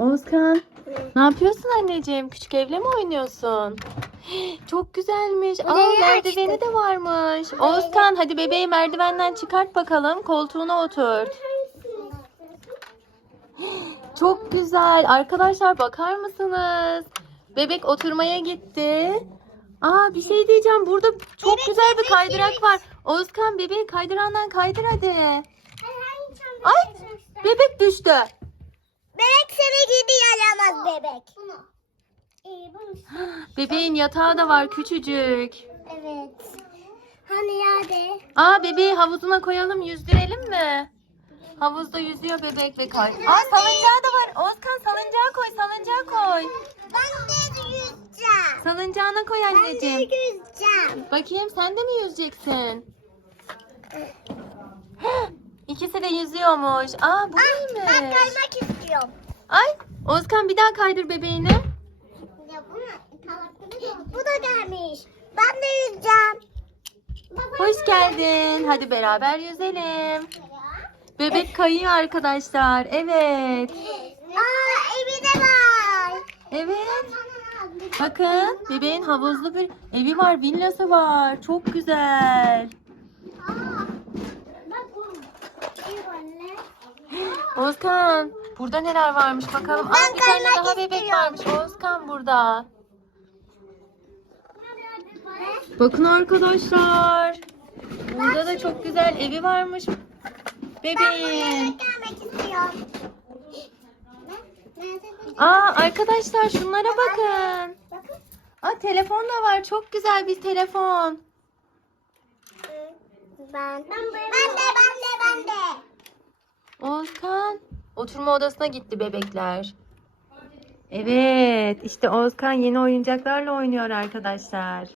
Oğuzkan ne yapıyorsun anneciğim? Küçük evle mi oynuyorsun? Çok güzelmiş. Aa merdiveni de varmış. Oğuzkan hadi bebeği merdivenden çıkart bakalım. Koltuğuna oturt. Çok güzel. Arkadaşlar bakar mısınız? Bebek oturmaya gitti. Aa bir şey diyeceğim. Burada çok Bebek güzel bir kaydırak yemiş. var. Oğuzkan bebeği kaydırandan kaydır hadi. Ay bebek düştü. Seni gidi yaramaz bebek. Bunu. İyi bunu. Bebeğin yatağı da var küçücük. Evet. Hani yerde? Aa bebeği havuzuna koyalım yüzdürelim mi? Havuzda yüzüyor bebek ve kay. Aa salıncağı da var. Özkan salıncağı koy salıncağı koy. Ben de yüzeceğim. Salıncağına koy Ben de anneciğim. yüzeceğim. Bakayım sen de mi yüzeceksin? İkisi de yüzüyormuş. Aa bu Ah, ben neymiş? kaymak istiyorum. Ay Özkan bir daha kaydır bebeğini. Ya Bu da gelmiş. Ben de yüzeceğim. Hoş geldin. Hadi beraber yüzelim. Bebek kayıyor arkadaşlar. Evet. Aa evi de var. Evet. Bakın bebeğin havuzlu bir evi var, villası var. Çok güzel. Bak bu. Burada neler varmış bakalım. Aa, bir tane daha bebek varmış. Oğuzkan burada. Bakın arkadaşlar. Burada da çok güzel evi varmış. Nerede? Aa arkadaşlar şunlara bakın. Bakın. Aa telefon da var. Çok güzel bir telefon. Ben. Ben de ben de ben de. Oğuzkan oturma odasına gitti bebekler. Evet, işte Oğuzkan yeni oyuncaklarla oynuyor arkadaşlar.